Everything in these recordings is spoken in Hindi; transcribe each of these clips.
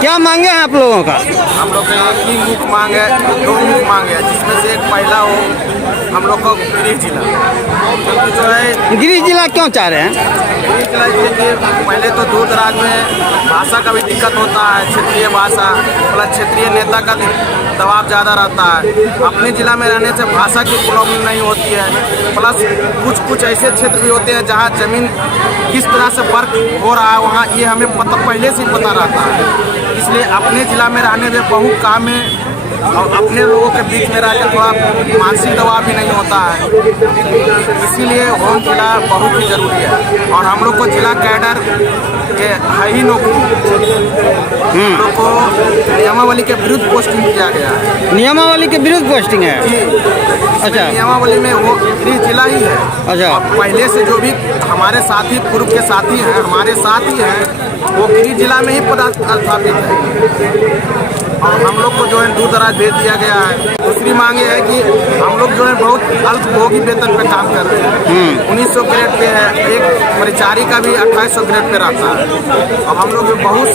क्या मांगे हैं आप लोगों का? हम लोग का एक ही मुख्य मांग है, दो मुख्य मांग है, जिसमें से एक पहला हो हम लोग का गृह जिला, क्योंकि जो है गृह जिला क्यों चाह रहे हैं? गृह जिला इसलिए कि पहले तो दूर दराज में भाषा का भी दिक्कत होता है, क्षेत्रीय भाषा प्लस क्षेत्रीय नेता का दबाव ज़्यादा रहता है। अपने ज़िला में रहने से भाषा की प्रॉब्लम नहीं होती है, प्लस कुछ ऐसे क्षेत्र भी होते हैं जहाँ ज़मीन किस तरह से वर्क हो रहा है वहाँ ये हमें पहले से ही पता रहता है। इसलिए अपने ज़िला में रहने से बहुत काम है और अपने लोगों के बीच में रहकर थोड़ा मानसिक दबाव भी नहीं होता है, इसीलिए होम जिला बहुत ही ज़रूरी है। और हम लोग को जिला कैडर के है ही नौकरी, हम लोग को नियमावली के विरुद्ध पोस्टिंग किया गया है। नियमावली के विरुद्ध पोस्टिंग है? जी, अच्छा। नियमावली में वो गृह जिला ही है। अच्छा। और पहले से जो भी हमारे साथी पूर्व के साथी हैं, हमारे साथ ही हैं, वो गृह जिला में ही पदस्थापित है और हम लोग को जो है दूर दराज भेज दिया गया है। दूसरी मांग ये है कि हम लोग जो है बहुत अल्पभोगी वेतन पे काम कर रहे हैं। 1900 ग्रेड पे है, एक परिचारी का भी 2800 ग्रेड पे रहता है और हम लोग बहुत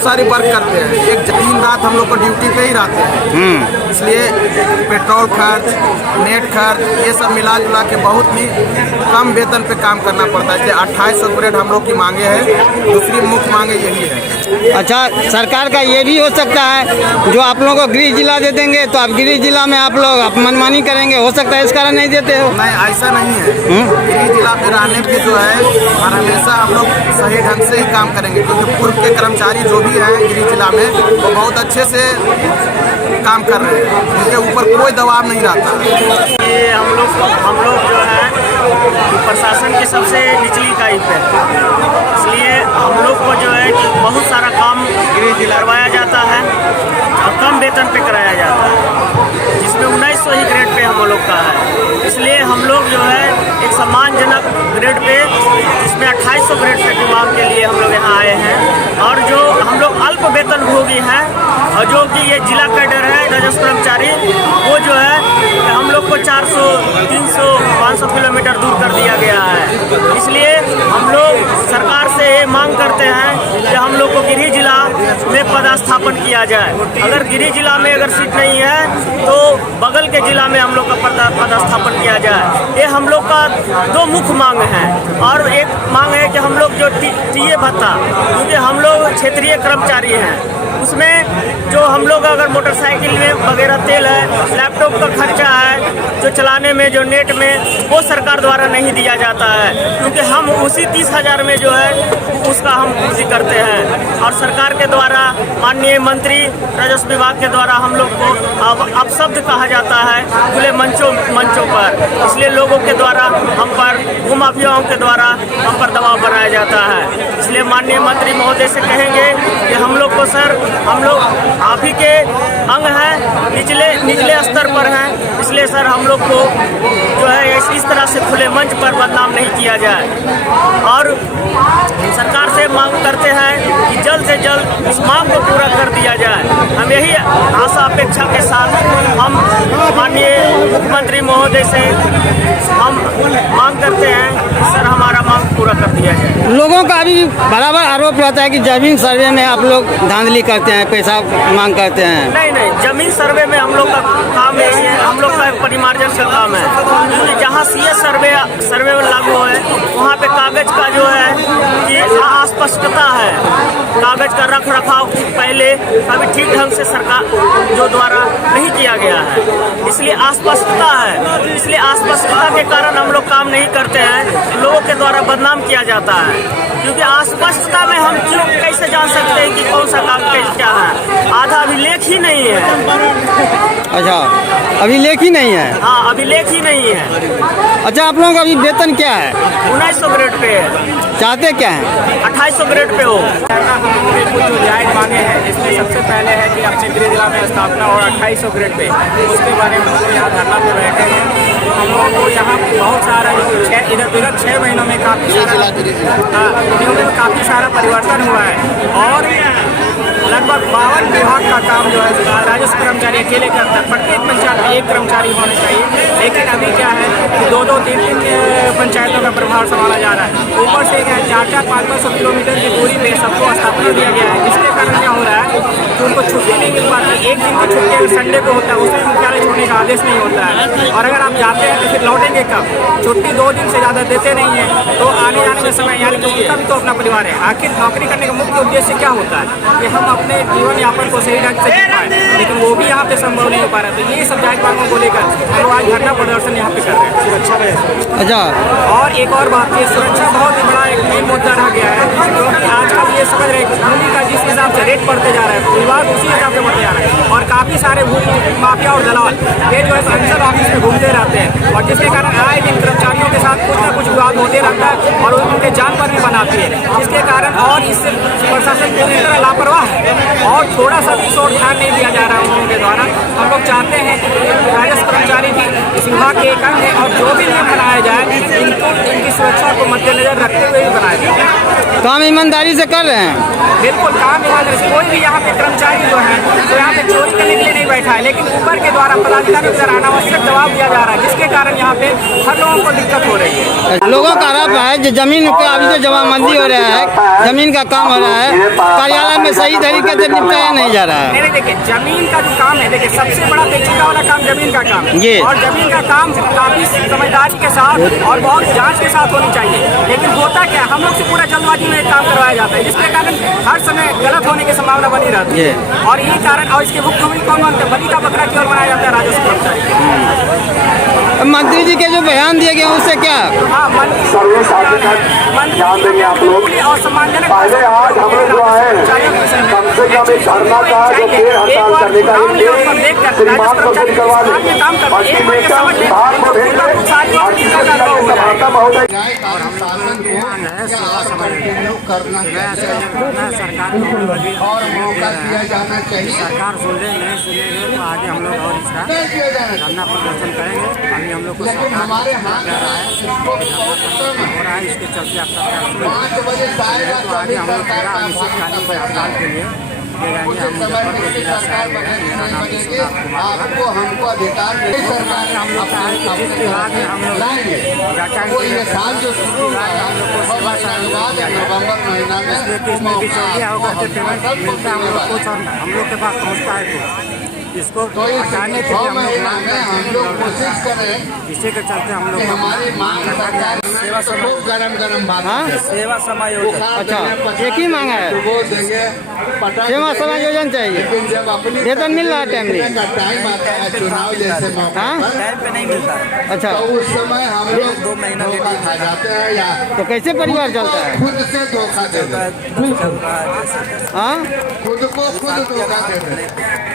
सारी वर्क करते हैं। एक दिन रात हम लोग को ड्यूटी पे ही रहते हैं, इसलिए पेट्रोल खर्च, नेट खर्च ये सब मिला जुला के बहुत ही कम वेतन पे काम करना पड़ता है, इसलिए 2800 ग्रेड हम लोग की मांगे है। दूसरी मुख्य मांगे यही है। अच्छा, सरकार का ये भी हो सकता है जो आप लोगों को गृह जिला दे देंगे तो आप गृह जिला में आप लोग मनमानी करेंगे, हो सकता है इस कारण नहीं देते हो? नहीं, ऐसा नहीं है। गृह जिला पे रहने पे जो है और हमेशा हम लोग सही ढंग से ही काम करेंगे, क्योंकि पूर्व के कर्मचारी जो भी हैं गृह जिला में वो बहुत अच्छे से काम कर रहे हैं, उनके ऊपर कोई दबाव नहीं रहता। ये हम लोग जो है प्रशासन की सबसे निचली इकाई पे, इसलिए हम लोग को जो है बहुत सारा काम करवाया जाता है और कम वेतन पे कराया जाता है, जिसमें 1900 ही ग्रेड पे हम लोग का है। इसलिए हम लोग जो है एक सम्मानजनक ग्रेड पे, जिसमें 2800 ग्रेड पे की मांग के लिए हम लोग यहाँ आए हैं। और जो हम लोग अल्प वेतन भोगी हैं और जो कि ये जिला कैडर है राजस्व कर्मचारी, वो जो है हम लोग को 400, 300, 500 किलोमीटर दूर कर दिया गया है। इसलिए हम लोग सरकार से ये मांग करते हैं कि हम लोग को गृह जिला में पदस्थापन किया जाए। अगर गृह जिला में अगर सीट नहीं है तो बगल के जिला में हम लोग का पदस्थापन किया जाए। ये हम लोग का दो मुख्य मांग है। और एक मांग है कि हम लोग जो टीए भत्ता, क्योंकि हम लोग क्षेत्रीय कर्मचारी हैं, उसमें जो हम लोग अगर मोटरसाइकिल में वगैरह तेल है, लैपटॉप का खर्चा है, जो चलाने में जो नेट में, वो सरकार द्वारा नहीं दिया जाता है, क्योंकि हम उसी 30,000 में जो है उसका हम पूर्ति करते हैं। और सरकार के द्वारा माननीय मंत्री राजस्व विभाग के द्वारा हम लोग को अब अपशब्द कहा जाता है खुले मंचों पर, इसलिए लोगों के द्वारा हम पर, भूमाफियाओं के द्वारा हम पर दबाव बनाया जाता है। इसलिए माननीय मंत्री महोदय से कहेंगे कि हम लोग को सर, हम लोग आप ही के अंग हैं, निचले स्तर पर हैं, इसलिए सर हम लोग को जो है इस तरह से खुले मंच पर बदनाम नहीं किया जाए। और सरकार से मांग करते हैं कि जल्द से जल्द इस मांग को पूरा कर दिया जाए। हम यही आशा अपेक्षा के साथ हम माननीय मुख्यमंत्री महोदय से हम मांग करते हैं कि सर हमारा मांग पूरा कर दिया जाए। लोगों का अभी बराबर आरोप रहता है कि जमीन सर्वे में आप लोग धांधली करते हैं, पैसा मांग करते हैं। नहीं, जमीन सर्वे में हम लोग का काम है, हम लोग का परिमार्जन का काम है, क्योंकि जहाँ CS सर्वे लागू है वहाँ पे कागज का जो है कि अस्पष्टता है, कागज का रख रखाव पहले कभी ठीक ढंग से सरकार जो द्वारा नहीं किया गया है, इसलिए अस्पष्टता है। इसलिए अस्पष्टता के कारण हम लोग काम नहीं करते हैं, लोगों के द्वारा बदनाम किया जाता है, क्योंकि अस्पष्टता में हम कैसे जान सकते हैं कि कौन सा कागज क्या है? आधा अभिलेख ही नहीं है। अच्छा, अभिलेख ही नहीं है? हाँ, अभिलेख ही नहीं है। अच्छा, आप लोगों का अभी वेतन क्या है? 1900 ग्रेड पे है। चाहते क्या है? 2800 ग्रेड पे हो। जो जायज मांगे हैं, इसमें सबसे पहले है कि अपने गृह जिला में स्थापना और 2800 ग्रेड पे, उसके बारे में हम लोग यहाँ धरना पर बैठे हैं। हम लोगों को यहाँ बहुत सारा इधर 6 महीनों में काफ़ी सारा परिवर्तन हुआ है और लगभग 52 विभाग का काम जो है राजस्व कर्मचारी अकेले करता है। प्रत्येक पंचायत में एक कर्मचारी होना चाहिए, लेकिन अभी क्या है कि 2-2, 3-3 पंचायतों का प्रभार संभाला जा रहा है। ऊपर से 400-500 किलोमीटर की दूरी पे सबको स्थापना दिया गया है, जिसके कारण एक दिन की छुट्टी अगर संडे को होता है उसमें मुख्यालय छोड़ने का आदेश नहीं होता है, और अगर आप जाते हैं तो फिर लौटेंगे कब? छुट्टी 2 दिन से ज़्यादा देते नहीं है, तो आने जाने में समय, यानी कि उनका भी तो अपना परिवार है। आखिर नौकरी करने का मुख्य उद्देश्य क्या होता है कि हम अपने जीवन यापन को सही ढंग से जी पाएँ, लेकिन वो भी यहाँ पे संभव नहीं हो पा रहा है। तो ये सब जायज़ मांगों को लेकर हम लोग आज धरना प्रदर्शन यहाँ पे कर रहे हैं सुरक्षा में। अच्छा, और एक और बात, ये सुरक्षा बहुत ही बड़ा एक मेन मुद्दा रह गया है, क्योंकि आजकल ये समझ रहे हैं भूमि का जिस हिसाब से रेट बढ़ते जा रहा है, विवाद उसी हिसाब से बढ़ते जा रहा है, और काफ़ी सारे भूमि माफिया और दलाल ये जो है अंचल ऑफिस में घूमते रहते हैं, और जिसके कारण आए दिन कर्मचारियों के साथ कुछ ना कुछ विवाद होते रहता है और उनके जान पर भी बनाती है, जिसके कारण और इस प्रशासन पूरी तरह लापरवाह है और थोड़ा सा भी और ध्यान नहीं दिया जा रहा है उनके द्वारा। हम लोग चाहते हैं कि राजस्व कर्मचारी भी इस विभाग के एक अंग है, और जो भी नियम बनाया जाए इनकी सुरक्षा को मद्देनजर रखते हुए ही बनाया जाए। काम ईमानदारी से कर रहे हैं। बिल्कुल काम ईमानदारी से, कोई भी यहाँ पे कर्मचारी जो है तो यहाँ पे चोरी करने के लिए नहीं बैठा है, लेकिन ऊपर के द्वारा पदाधिकारियों के द्वारा अनावश्यक दबाव दिया जा रहा है, जिसके कारण यहाँ पे हर लोगों को दिक्कत हो रही है। लोगों का आरोप है जो जमीन का अभी जो जमाबंदी हो रहा है, जमीन का काम हो रहा है, कार्यालय में सही तरीके से निपटाया नहीं जा रहा है। नहीं देखिए, जमीन का जो काम है, देखिए सबसे बड़ा पेचीदा वाला काम जमीन का काम है, ये और जमीन का काम काफी समझदारी के साथ और बहुत जांच के साथ होनी चाहिए, लेकिन होता क्या हम लोग से पूरा जल्दबाजी में काम करवाया जाता है, जिसके कारण हर समय गलत होने की संभावना बनी रहती है, और यही कारण, और इसके भुगतान कौन मानते हैं? बलि का बकरा की ओर बनाया जाता है राजस्व कर्मचारी। मंत्री जी के जो बयान दिए गए उससे क्या? हाँ, मंत्री ध्यान देंगे आप लोग। और सम्मानजनक पहले आज हम लोग जो है कम से कम एक धरना का जो पेड़ हड़ताल करने का श्रीमान को फिर करवा लें, अल्टीमेटम विभाग को भेज दें और किसी जिला के समाहर्ता महोदय और मौका दिया जाना चाहिए। सरकार सुन रहे नहीं सुनेंगे तो आगे हम लोग और इसका धरना प्रदर्शन करेंगे। अभी हम लोग को हमारे हाथ हो रहा है, इसके चलते आप सरकार तो आगे हम लोग पूरा अनिश्चितकालीन हड़ताल के लिए आपको हमको अधिकार सरकार हम लोग जिस विभाग में हम लोग लाएंगे कोई ये साल जो नवंबर महीना में इसमें बिचौलिया होगा तो पेमेंट मिलता है हम लोग कुछ, और हम लोग के पास पहुँचता है तो इसको हटाने के लिए हम लोग कोशिश करें, इसी के चलते हम लोग हमारी मांग सेवा खूब गरम बात है। सेवा समायोजन, अच्छा, एक ही मांगा है, वो देंगे सेवा समायोजन चाहिए, लेकिन जब अपनी वेतन मिल रहा है टाइमली का टाइम आता है चुनाव जैसे मौका पर, टाइम पे नहीं मिलता है। अच्छा, तो उस समय हम लोग 2 महीना धोखा खा जाते हैं या तो कैसे परिवार चलता है? खुद से धोखा दे देते हैं, हाँ, खुद को खुद धोखा दे देते हैं।